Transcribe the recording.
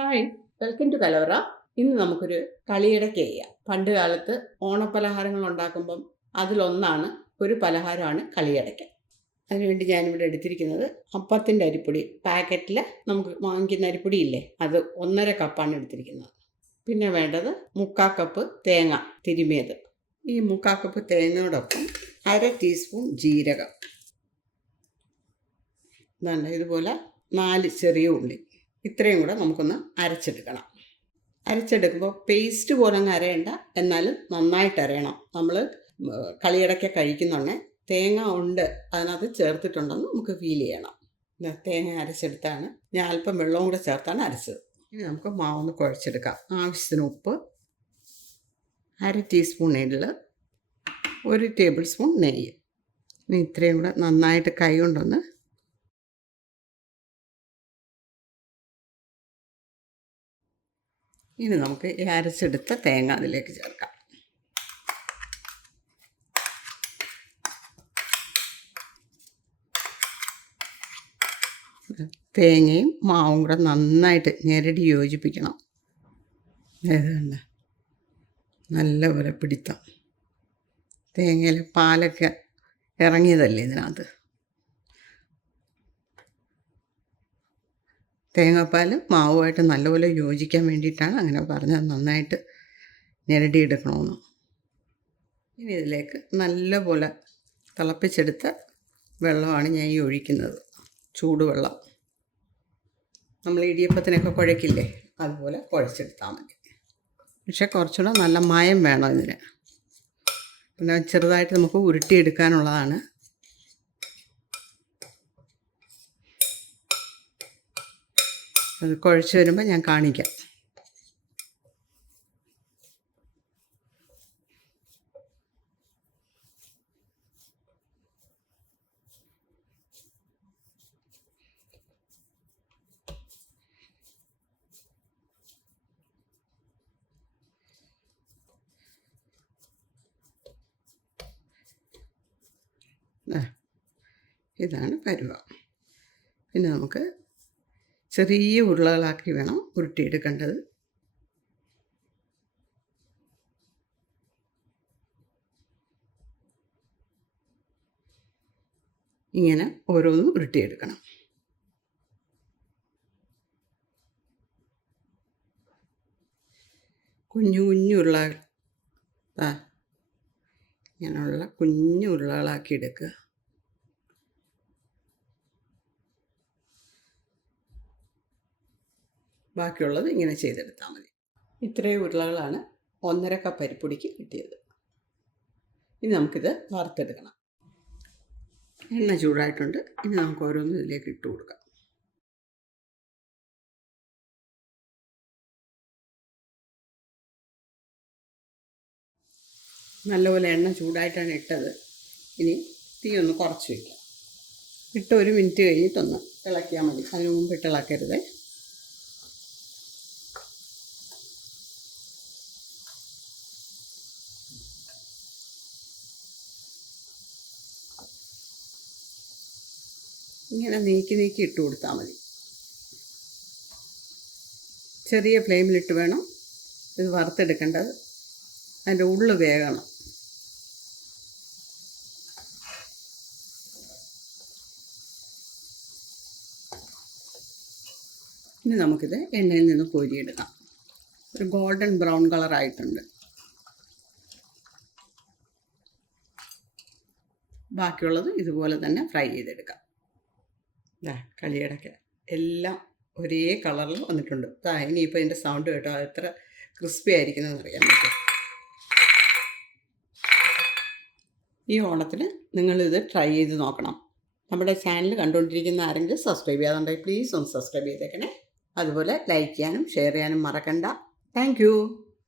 Hi, welcome to കലവറ. ഇന്ന് നമുക്കൊരു കളിയടയ്ക്ക് ചെയ്യാം. പണ്ട് കാലത്ത് ഓണപ്പലഹാരങ്ങൾ ഉണ്ടാക്കുമ്പം അതിലൊന്നാണ് ഒരു പലഹാരമാണ് കളിയടയ്ക്ക. അതിനുവേണ്ടി ഞാനിവിടെ എടുത്തിരിക്കുന്നത് അപ്പത്തിൻ്റെ അരിപ്പൊടി. പാക്കറ്റിൽ നമുക്ക് വാങ്ങിക്കുന്ന അരിപ്പൊടി ഇല്ലേ, അത് 1.5 കപ്പാണ് എടുത്തിരിക്കുന്നത്. പിന്നെ വേണ്ടത് 3/4 കപ്പ് തേങ്ങ തിരുമിയത്. ഈ 3/4 കപ്പ് തേങ്ങയോടൊപ്പം 1/2 ടീസ്പൂൺ ജീരകം, ഇതുപോലെ 4 ചെറിയ ഉള്ളി. ഇത്രയും കൂടെ നമുക്കൊന്ന് അരച്ചെടുക്കണം. അരച്ചെടുക്കുമ്പോൾ പേസ്റ്റ് പോലെ അങ്ങ് അരയണ്ട, എന്നാലും നന്നായിട്ട് അരയണം. നമ്മൾ കളിയടയ്ക്ക കഴിക്കുന്നുണ്ടേ തേങ്ങ ഉണ്ട് അതിനകത്ത് ചേർത്തിട്ടുണ്ടെന്ന് നമുക്ക് ഫീൽ ചെയ്യണം. തേങ്ങ അരച്ചെടുത്താണ്, ഞാൻ അല്പം വെള്ളവും കൂടെ ചേർത്താണ് അരച്ചത്. ഇനി നമുക്ക് മാവൊന്ന് കുഴച്ചെടുക്കാം. ആവശ്യത്തിന് ഉപ്പ്, 1/2 ടീസ്പൂൺ എള്ള്, 1 ടേബിൾ സ്പൂൺ നെയ്യ്. ഇനി ഇത്രയും കൂടെ നന്നായിട്ട് കൈ കൊണ്ടൊന്ന് ഇനി നമുക്ക് ഈ അരച്ചെടുത്ത തേങ്ങ അതിലേക്ക് ചേർക്കാം. തേങ്ങയും മാവും കൂടെ നന്നായിട്ട് ഞെരടി യോജിപ്പിക്കണം. ഏതാണ്ട് നല്ലപോലെ പിടിത്തം. തേങ്ങയിൽ പാലൊക്കെ ഇറങ്ങിയതല്ലേ ഇതിനകത്ത്. തേങ്ങാപ്പാൽ മാവുമായിട്ട് നല്ലപോലെ യോജിക്കാൻ വേണ്ടിയിട്ടാണ് അങ്ങനെ പറഞ്ഞത്, നന്നായിട്ട് ഞെരടിയെടുക്കണമെന്ന്. ഇനി ഇതിലേക്ക് നല്ലപോലെ തിളപ്പിച്ചെടുത്ത വെള്ളമാണ് ഞാൻ ഈ ഒഴിക്കുന്നത്. ചൂടുവെള്ളം. നമ്മൾ ഇടിയപ്പത്തിനൊക്കെ കുഴക്കില്ലേ, അതുപോലെ കുഴച്ചെടുത്താൽ മതി. പക്ഷെ കുറച്ചുകൂടെ നല്ല മയം വേണം ഇതിന്. പിന്നെ ചെറുതായിട്ട് നമുക്ക് ഉരുട്ടിയെടുക്കാനുള്ളതാണ്. അത് കുഴച്ച് വരുമ്പോൾ ഞാൻ കാണിക്കാം. ഇതാണ് പരുവം. പിന്നെ നമുക്ക് ചെറിയ ഉരുളകളാക്കി വേണം ഉരുട്ടിയെടുക്കേണ്ടത്. ഇങ്ങനെ ഓരോന്നും ഉരുട്ടിയെടുക്കണം. കുഞ്ഞു കുഞ്ഞു ഉരുളകൾ, ഇങ്ങനെയുള്ള കുഞ്ഞു ഉരുളകളാക്കി എടുക്കുക. ബാക്കിയുള്ളത് ഇങ്ങനെ ചെയ്തെടുത്താൽ മതി. ഇത്രയും ഉരുളകളാണ് 1.5 കപ്പ് അരിപ്പൊടിക്ക് കിട്ടിയത്. ഇനി നമുക്കിത് വറുത്തെടുക്കണം. എണ്ണ ചൂടായിട്ടുണ്ട്. ഇനി നമുക്ക് ഓരോന്നും ഇതിലേക്ക് ഇട്ട് കൊടുക്കാം. നല്ലപോലെ എണ്ണ ചൂടായിട്ടാണ് ഇട്ടത്. ഇനി തീ ഒന്ന് കുറച്ച് വയ്ക്കാം. ഇട്ട് 1 മിനിറ്റ് കഴിഞ്ഞിട്ടൊന്ന് ഇളക്കിയാൽ മതി. അതിന് മുമ്പ് ഇളക്കരുത്. ഇങ്ങനെ നീക്കി നീക്കി ഇട്ട് കൊടുത്താൽ മതി. ചെറിയ ഫ്ലെയിമിലിട്ട് വേണം ഇത് വറുത്തെടുക്കേണ്ടത്. അതിൻ്റെ ഉള്ളു വേകണം. ഇനി നമുക്കിത് എണ്ണയിൽ നിന്ന് കോരിയെടുക്കാം. ഒരു ഗോൾഡൻ ബ്രൗൺ കളറായിട്ടുണ്ട്. ബാക്കിയുള്ളത് ഇതുപോലെ തന്നെ ഫ്രൈ ചെയ്തെടുക്കാം. കളിയടയ്ക്ക എല്ലാം ഒരേ കളറിൽ വന്നിട്ടുണ്ട്. ഇനിയിപ്പോൾ ഇതിൻ്റെ സൗണ്ട് കേട്ടോ, എത്ര ക്രിസ്പി ആയിരിക്കുന്നതെന്ന് അറിയാൻ പറ്റും. ഈ ഓണത്തിന് നിങ്ങളിത് ട്രൈ ചെയ്ത് നോക്കണം. നമ്മുടെ ചാനൽ കണ്ടുകൊണ്ടിരിക്കുന്ന ആരെങ്കിലും സബ്സ്ക്രൈബ് ചെയ്യാതുണ്ടെങ്കിൽ പ്ലീസ് ഒന്ന് സബ്സ്ക്രൈബ് ചെയ്തേക്കണേ. അതുപോലെ ലൈക്ക് ചെയ്യാനും ഷെയർ ചെയ്യാനും മറക്കണ്ട. താങ്ക്